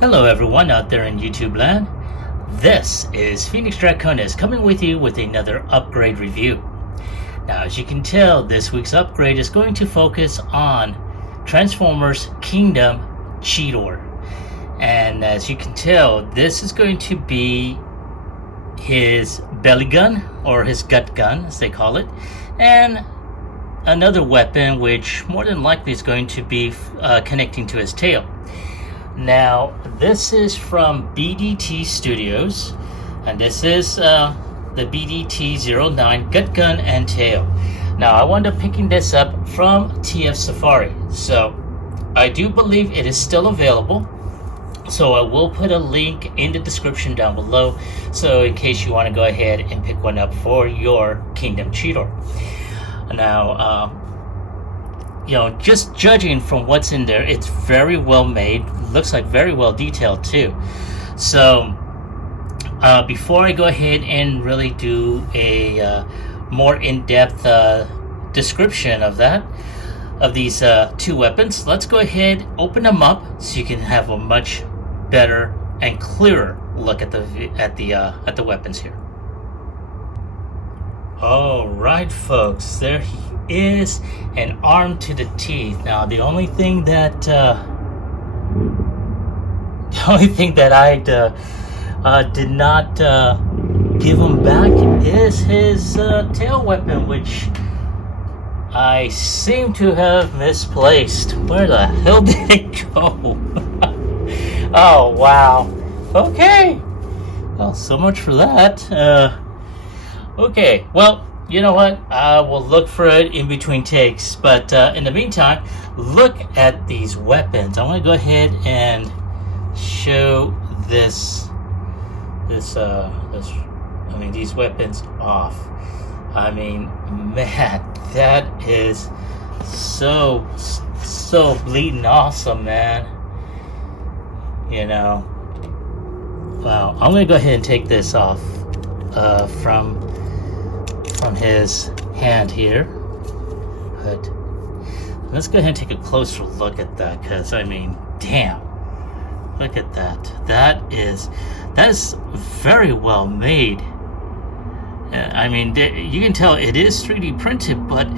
Hello everyone out there in YouTube land. This is Phoenix Draconis coming with you with another upgrade review. Now, as you can tell, this week's upgrade is going to focus on Transformers Kingdom Cheetor. And as you can tell, this is going to be his belly gun, or his gut gun as they call it, and another weapon which more than likely is going to be connecting to his tail. Now, this is from BDT Studios, and this is the BDT-09 gut gun and tail. Now, I wound up picking this up from TF Safari, so I do believe it is still available. So I will put a link in the description down below, so in case you want to go ahead and pick one up for your Kingdom Cheetor. Now, just judging from what's in there, it's very well made. Looks like very well detailed too. So before I go ahead and really do a more in-depth description of these two weapons, let's go ahead, open them up so you can have a much better and clearer look at the weapons here. All right, folks, there he is, an arm to the teeth. Now, the only thing that I did not give him back is his tail weapon, which I seem to have misplaced. Where the hell did it go? Oh, wow. Okay. Well, so much for that. Okay, well, you know what? I will look for it in between takes. But in the meantime, look at these weapons. I want to go ahead and show these weapons off. I mean, man, that is so bleeding awesome, man. You know, wow. I'm gonna go ahead and take this off from his hand here, but let's go ahead and take a closer look at that, because I mean, damn, look at that. That is very well made. I mean, you can tell it is 3D printed, but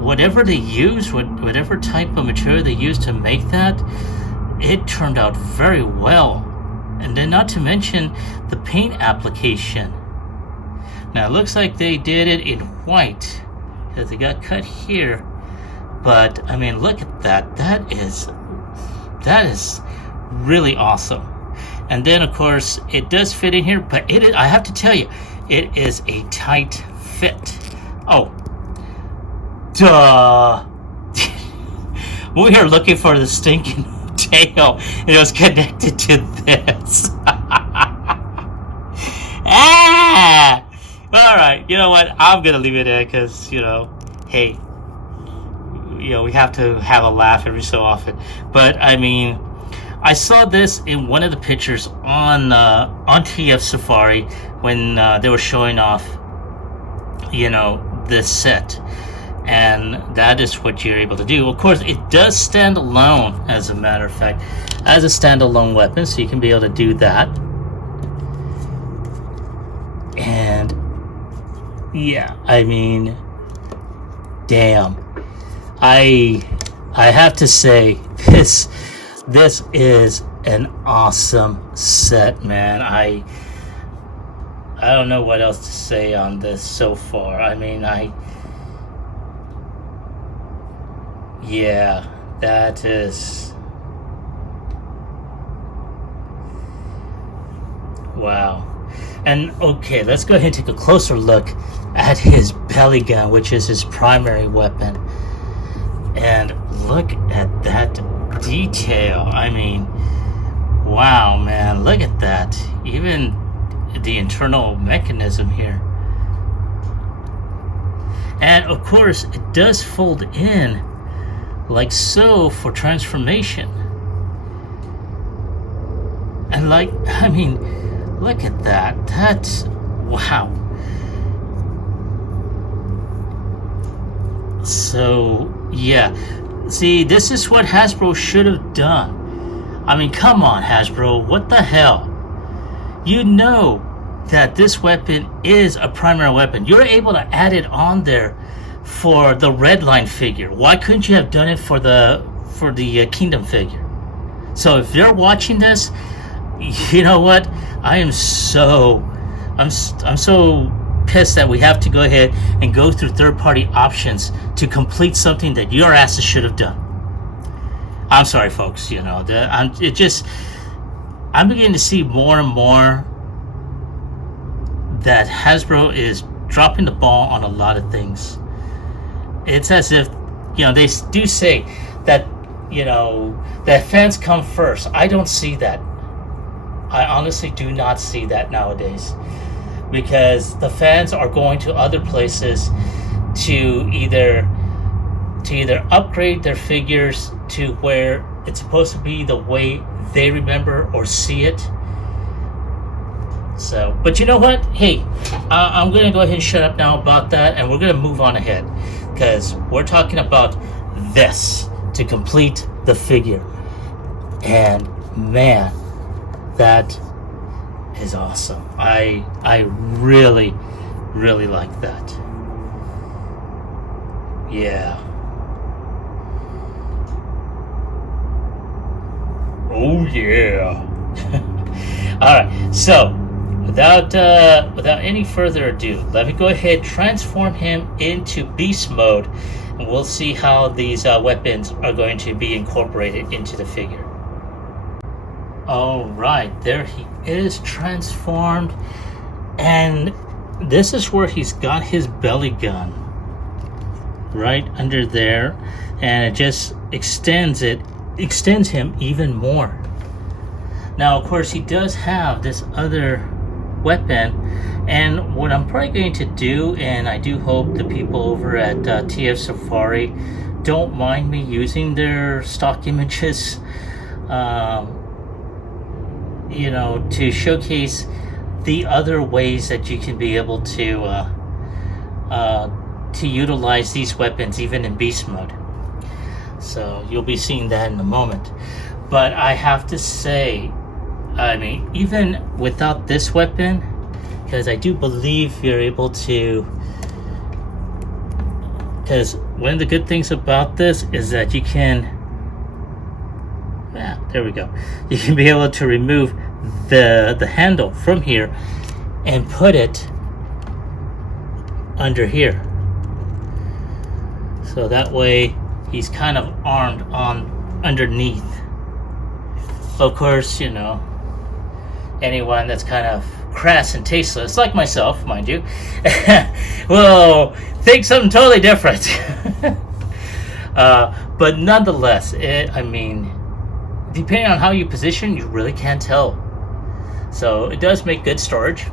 whatever they use, whatever type of material they used to make that, it turned out very well. And then not to mention the paint application. Now, it looks like they did it in white because it got cut here. But I mean, look at that. That is really awesome. And then, of course, it does fit in here, but I have to tell you, it is a tight fit. Oh, duh. We're here looking for the stinking tail. It was connected to this. Ah! All right, you know what? I'm gonna leave it there because, hey, we have to have a laugh every so often. But I mean, I saw this in one of the pictures on TF Safari when they were showing off, this set, and that is what you're able to do. Of course, it does stand alone, as a matter of fact, as a standalone weapon, so you can be able to do that. And yeah, I mean, damn, I have to say, this is an awesome set, man. I don't know what else to say on this so far. I mean, yeah, that is, wow. And okay, let's go ahead and take a closer look at his belly gun, which is his primary weapon. And look at that detail. I mean, wow, man, look at that. Even the internal mechanism here. And of course, it does fold in like so for transformation. And I mean, look at that. That's, wow. So yeah, see, this is what Hasbro should have done. I mean, come on, Hasbro, what the hell? You know that this weapon is a primary weapon. You're able to add it on there for the Redline figure. Why couldn't you have done it for the Kingdom figure? So if you're watching this, you know what? I'm so pissed that we have to go ahead and go through third-party options to complete something that your asses should have done. I'm sorry, folks. You know, I'm beginning to see more and more that Hasbro is dropping the ball on a lot of things. It's as if, you know, they do say that, you know, that fans come first. I don't see that. I honestly do not see that nowadays, because the fans are going to other places to either upgrade their figures to where it's supposed to be the way they remember or see it. So, but you know what? Hey, I'm going to go ahead and shut up now about that, and we're going to move on ahead, because we're talking about this to complete the figure. And man, that is awesome. I really, really like that. Yeah. Oh yeah. All right. So, without any further ado, let me go ahead and transform him into beast mode, and we'll see how these weapons are going to be incorporated into the figure. All right, there he is, transformed, and this is where he's got his belly gun right under there, and it just extends him even more. Now, of course, he does have this other weapon, and what I'm probably going to do, and I do hope the people over at TF Safari don't mind me using their stock images, you know, to showcase the other ways that you can be able to utilize these weapons even in beast mode. So you'll be seeing that in a moment. But I have to say, I mean, even without this weapon, because I do believe you're able to, because one of the good things about this is that you can, there we go, you can be able to remove the handle from here and put it under here, so that way he's kind of armed on underneath. Of course, you know, anyone that's kind of crass and tasteless, like myself, mind you, will think something totally different. But nonetheless, I mean, depending on how you position, you really can't tell. So it does make good storage.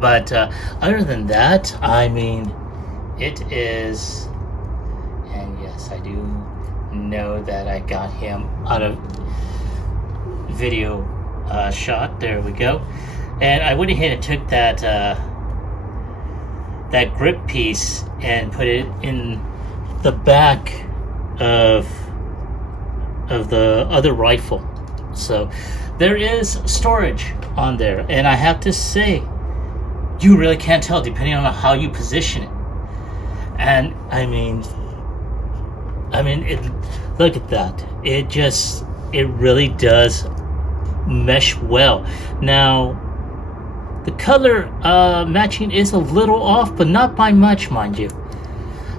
But other than that, I mean, it is, and yes, I do know that I got him out of video shot. There we go. And I went ahead and took that that grip piece and put it in the back of the other rifle. So there is storage on there, and I have to say, you really can't tell depending on how you position it. And I mean, look at that. It really does mesh well. Now, the color matching is a little off, but not by much, mind you.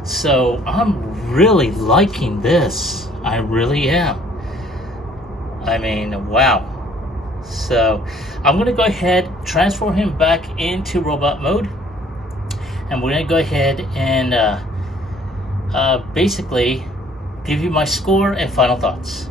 So I'm really liking this. I really am. I mean, wow. So I'm going to go ahead, transform him back into robot mode, and we're going to go ahead and basically give you my score and final thoughts.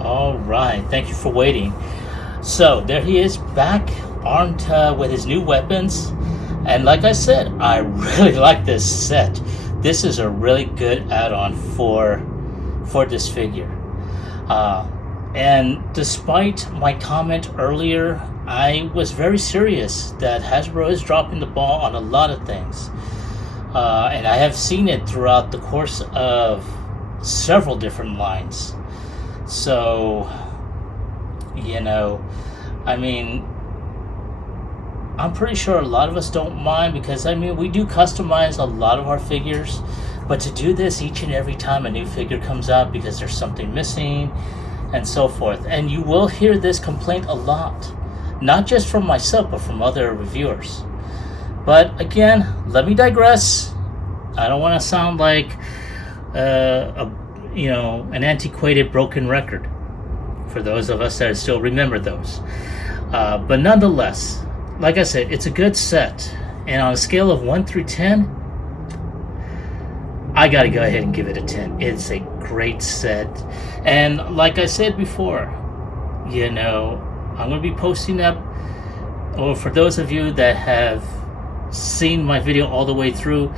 All right, thank you for waiting. So there he is, back armed with his new weapons, And like I said, I really like this set. This is a really good add-on for this figure. And despite my comment earlier, I was very serious that Hasbro is dropping the ball on a lot of things. And I have seen it throughout the course of several different lines. So, you know, I mean, I'm pretty sure a lot of us don't mind, because I mean, we do customize a lot of our figures, but to do this each and every time a new figure comes out because there's something missing and so forth. And you will hear this complaint a lot, not just from myself, but from other reviewers. But again, let me digress. I don't want to sound like an antiquated broken record for those of us that still remember those. But nonetheless, like I said, it's a good set. And on a scale of 1 through 10, I gotta go ahead and give it a 10. It's a great set. And like I said before, you know, I'm gonna be posting up, or for those of you that have seen my video all the way through,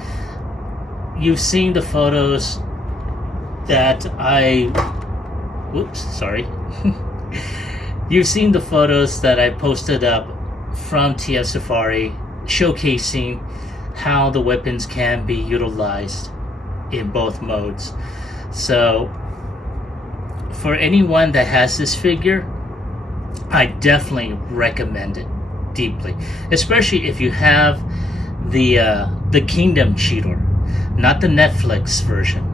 you've seen the photos that you've seen the photos that I posted up from TF Safari, showcasing how the weapons can be utilized in both modes. So for anyone that has this figure, I definitely recommend it deeply, especially if you have the Kingdom Cheetor, not the Netflix version,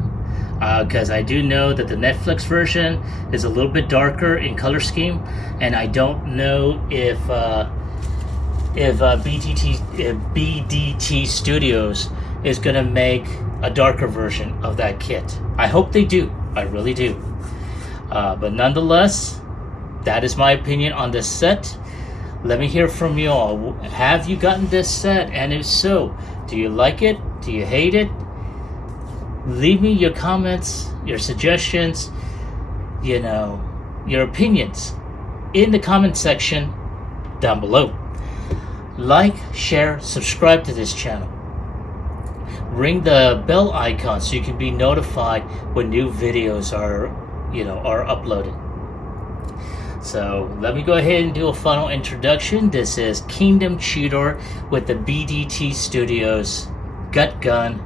because I do know that the Netflix version is a little bit darker in color scheme, and I don't know if BDT Studios is going to make a darker version of that kit. I hope they do. I really do. But nonetheless, that is my opinion on this set. Let me hear from you all. Have you gotten this set? And if so, do you like it? Do you hate it? Leave me your comments, your suggestions, you know, your opinions in the comment section down below. Like, share, subscribe to this channel. Ring the bell icon so you can be notified when new videos are uploaded. So let me go ahead and do a final introduction. This is Kingdom Cheetor with the BDT Studios gut gun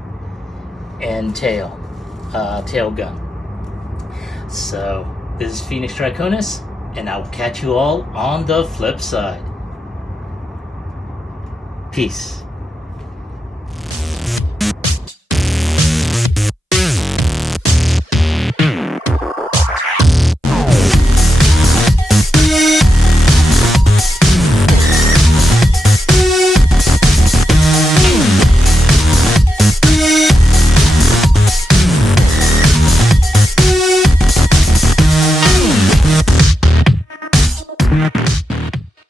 and tail gun. So this is Phoenix Draconis, and I will catch you all on the flip side. Peace.